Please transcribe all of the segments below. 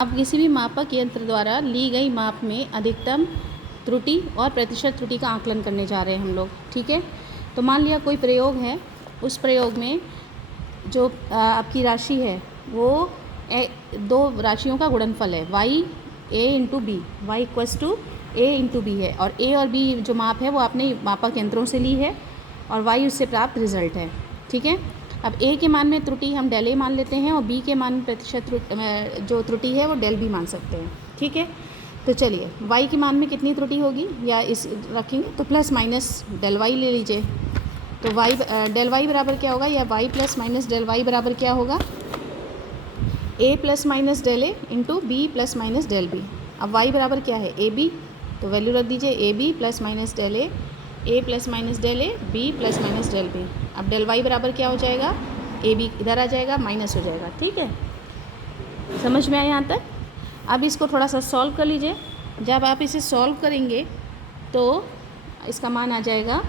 अब किसी भी मापक यंत्र द्वारा ली गई माप में अधिकतम त्रुटि और प्रतिशत त्रुटि का आकलन करने जा रहे हैं हम लोग। ठीक है, तो मान लिया कोई प्रयोग है, उस प्रयोग में जो आपकी राशि है वो दो राशियों का गुणनफल है y a into B, Y equals to a into B है, और a और b जो माप है वो आपने मापक यंत्रों से ली है और y उससे प्राप्त रिजल्ट है। ठीक है, अब a के मान में त्रुटि हम डेल a मान लेते हैं और b के मान में प्रतिशत जो त्रुटि है वो डेल b मान सकते हैं। ठीक है, तो चलिए y के मान में कितनी त्रुटि होगी या इस रखेंगे तो प्लस माइनस डेल y ले लीजिए। तो y डेल y बराबर क्या होगा, या y plus minus del y बराबर क्या होगा, a plus minus del a into B plus minus del b। अब y बराबर क्या है, ए बी, तो वैल्यू रख दीजिए A B plus minus del A plus minus del A, B plus minus del B. अब डेल y बराबर क्या हो जाएगा, ए बी इधर आ जाएगा, माइनस हो जाएगा। ठीक है, समझ में आया यहाँ तक। अब इसको थोड़ा सा सॉल्व कर लीजिए। जब आप इसे सॉल्व करेंगे तो इसका मान आ जाएगा,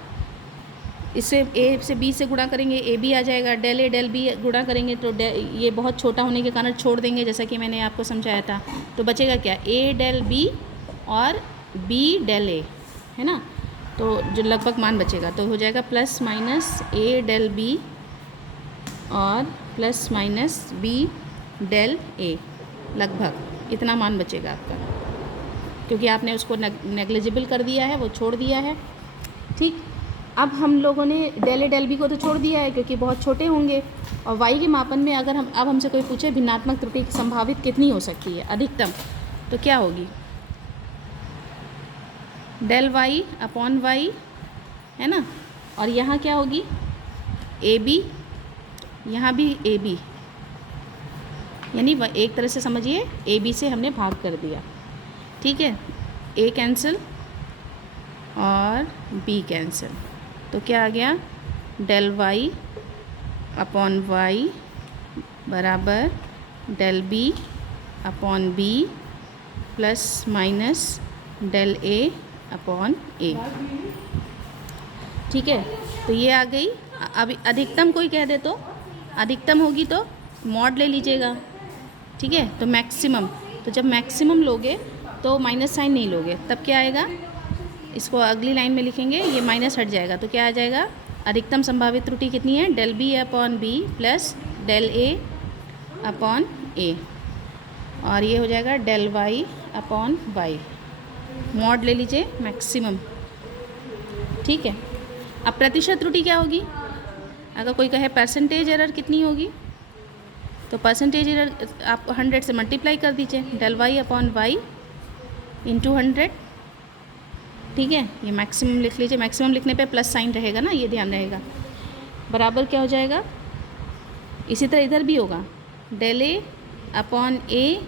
इससे a से b से गुणा करेंगे ए बी आ जाएगा, डेल ए डेल बी गुणा करेंगे तो ये बहुत छोटा होने के कारण छोड़ देंगे, जैसा कि मैंने आपको समझाया था। तो बचेगा क्या, a डेल b और b डेल a, है ना। तो जो लगभग मान बचेगा तो हो जाएगा plus minus a del b और plus minus b del a, लगभग इतना मान बचेगा आपका, क्योंकि आपने उसको नेग्लिजिबल कर दिया है, वो छोड़ दिया है। ठीक, अब हम लोगों ने डेल ए डेल बी को तो छोड़ दिया है क्योंकि बहुत छोटे होंगे, और y के मापन में अगर हम अब हमसे कोई पूछे भिन्नात्मक त्रुटि की संभावित कितनी हो सकती है अधिकतम, तो क्या होगी, डेल y अपॉन y, है ना। और यहाँ क्या होगी, ए बी, यहाँ भी ए बी, यानी एक तरह से समझिए ए बी से हमने भाग कर दिया। ठीक है, ए कैंसिल और बी कैंसिल, तो क्या आ गया, डेल y अपॉन y बराबर del b upon b plus minus del a upon a। ठीक है, तो ये आ गई। अब अधिकतम कोई कह दे तो अधिकतम होगी तो मॉड ले लीजिएगा। ठीक है, तो मैक्सिमम, तो जब मैक्सिमम लोगे तो माइनस साइन नहीं लोगे, तब क्या आएगा, इसको अगली लाइन में लिखेंगे, ये माइनस हट जाएगा तो क्या आ जाएगा, अधिकतम संभावित त्रुटि कितनी है, del B upon B plus del A upon A, और ये हो जाएगा del Y upon Y, mod ले लीजिए मैक्सिमम। ठीक है, अब प्रतिशत त्रुटि क्या होगी, अगर कोई कहे परसेंटेज एरर कितनी होगी, तो परसेंटेज एरर आप 100 से मल्टीप्लाई कर दीजिए, del Y upon Y into 100। ठीक है, ये मैक्सिमम लिख लीजिए, मैक्सिमम लिखने पे प्लस साइन रहेगा ना, ये ध्यान रहेगा, बराबर क्या हो जाएगा, इसी तरह इधर भी होगा, del A upon A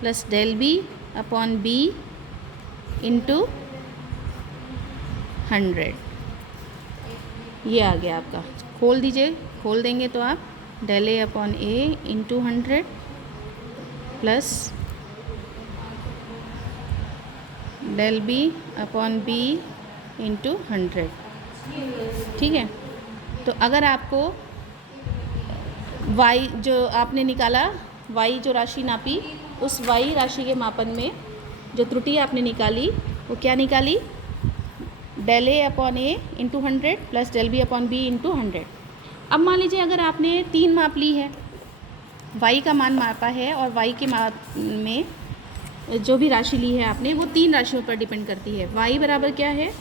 plus del B upon B into 100। ये आ गया आपका, खोल दीजिए, खोल देंगे तो आप del A upon A into 100 plus del B upon B into 100। ठीक है, तो अगर आपको y जो आपने निकाला, y जो राशि नापी, उस y राशि के मापन में जो त्रुटि आपने निकाली वो क्या निकाली, del A upon A into 100 plus del B upon B into 100। अब मान लीजिए अगर आपने 3 माप ली है, y का मान मापा है और y के माप में जो भी राशि ली है आपने वो 3 राशियों पर डिपेंड करती है। y बराबर क्या है,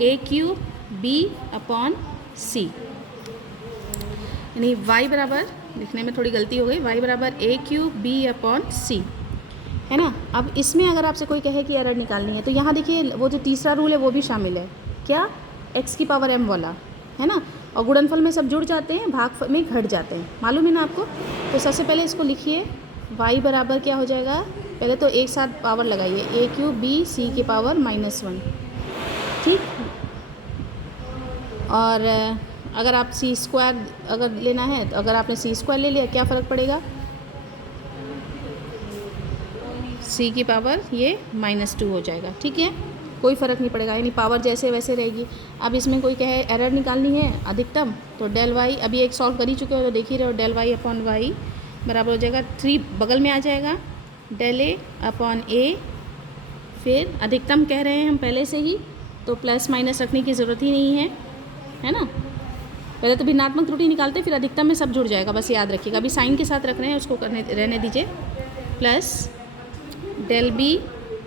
ए क्यूब बी अपॉन सी, यानी y बराबर, लिखने में थोड़ी गलती हो गई, y बराबर ए क्यूब बी अपॉन सी, है ना। अब इसमें अगर आपसे कोई कहे कि एरर निकालनी है, तो यहाँ देखिए वो जो तीसरा रूल है वो भी शामिल है, क्या, x की पावर m वाला, है ना, और गुणनफल में सब जुड़ जाते हैं, भाग में घट जाते हैं, मालूम है ना आपको। तो सबसे पहले इसको लिखिए, y बराबर क्या हो जाएगा, पहले तो एक साथ पावर लगाइए, ए क्यूब बी सी की पावर -1। ठीक, और अगर आप सी स्क्वायर अगर लेना है, तो अगर आपने सी स्क्वायर ले लिया क्या फ़र्क पड़ेगा, सी की पावर ये -2 हो जाएगा। ठीक है, कोई फ़र्क नहीं पड़ेगा, यानी पावर जैसे वैसे रहेगी। अब इसमें कोई कहे एरर निकालनी है अधिकतम, तो डेल वाई, अभी एक सॉल्व कर ही चुके हो तो देख ही रहे हो, डेल वाई अपॉन वाई बराबर हो जाएगा 3, बगल में आ जाएगा डेल ए अपॉन ए, फिर अधिकतम कह रहे हैं हम पहले से ही, तो प्लस माइनस रखने की ज़रूरत ही नहीं है ना। पहले तो भिन्नात्मक त्रुटि निकालते फिर अधिकतम में सब जुड़ जाएगा, बस याद रखिएगा। अभी साइन के साथ रख रहे हैं, उसको रहने दीजिए। Plus del B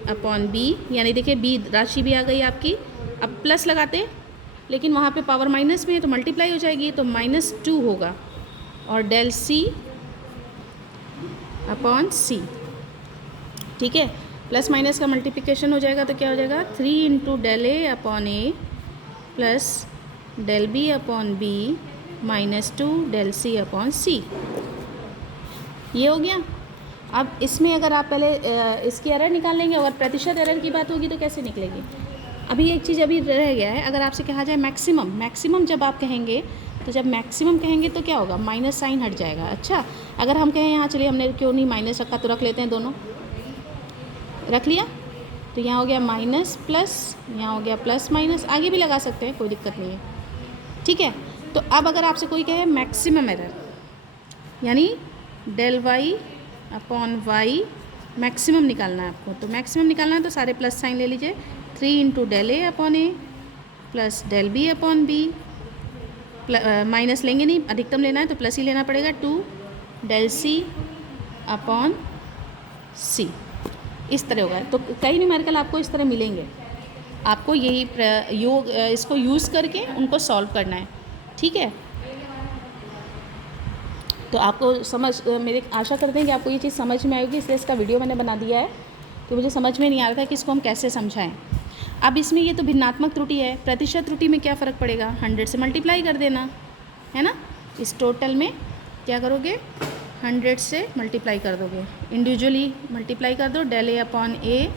upon B, यानी देखिए बी राशि भी आ गई आपकी। अब प्लस लगाते, लेकिन वहाँ पे पावर माइनस में है तो मल्टीप्लाई हो जाएगी, तो -2 होगा। और डेल सी अपॉन सी, ठीक है। प्लस माइनस का मल्टीप्लिकेशन हो जाएगा तो क्या हो जाएगा, 3 into del A upon A plus del B upon B -2 del C upon C. ये हो गया। अब इसमें अगर आप पहले इसकी एरर निकाल लेंगे, अगर प्रतिशत एरर की बात होगी तो कैसे निकलेगी। अभी एक चीज़ अभी रह गया है, अगर आपसे कहा जाए मैक्सिमम जब आप कहेंगे, तो जब मैक्सिमम कहेंगे तो क्या होगा, माइनस साइन हट जाएगा। अच्छा, अगर हम कहें यहाँ, चलिए हमने क्यों नहीं माइनस रखा, तो रख लेते हैं, दोनों रख लिया, तो यहाँ हो गया माइनस प्लस, यहाँ हो गया प्लस माइनस, आगे भी लगा सकते हैं, कोई दिक्कत नहीं है, ठीक है। तो अब अगर आपसे कोई कहे मैक्सिमम एरर, यानी del Y upon Y maximum निकालना है आपको, तो मैक्सिमम निकालना है तो सारे प्लस साइन ले लीजिए। 3 into del A upon A plus del B upon B, minus लेंगे नहीं, अधिकतम लेना है तो प्लस ही लेना पड़ेगा, 2 डेल सी अपॉन सी। इस तरह होगा। तो कई न्यूमेरिकल आपको इस तरह मिलेंगे, आपको यही इसको यूज़ करके उनको सॉल्व करना है, ठीक है। तो आपको मेरे आशा करते हैं कि आपको ये चीज़ समझ में आएगी, इसलिए इसका वीडियो मैंने बना दिया है। तो मुझे समझ में नहीं आ रहा था कि इसको हम कैसे समझाएं। अब इसमें ये तो भिन्नात्मक त्रुटि है, प्रतिशत त्रुटि में क्या फ़र्क पड़ेगा, 100 से मल्टीप्लाई कर देना है ना। इस टोटल में क्या करोगे, 100 से मल्टीप्लाई कर दोगे, इंडिविजुअली मल्टीप्लाई कर दो। Del A upon A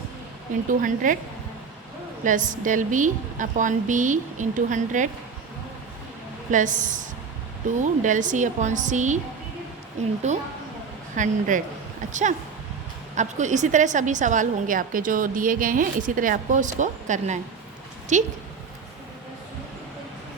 into 100 plus del B upon B into 100 plus 2 del C upon C into 100। अच्छा, आपको इसी तरह सभी सवाल होंगे आपके जो दिए गए हैं, इसी तरह आपको इसको करना है, ठीक।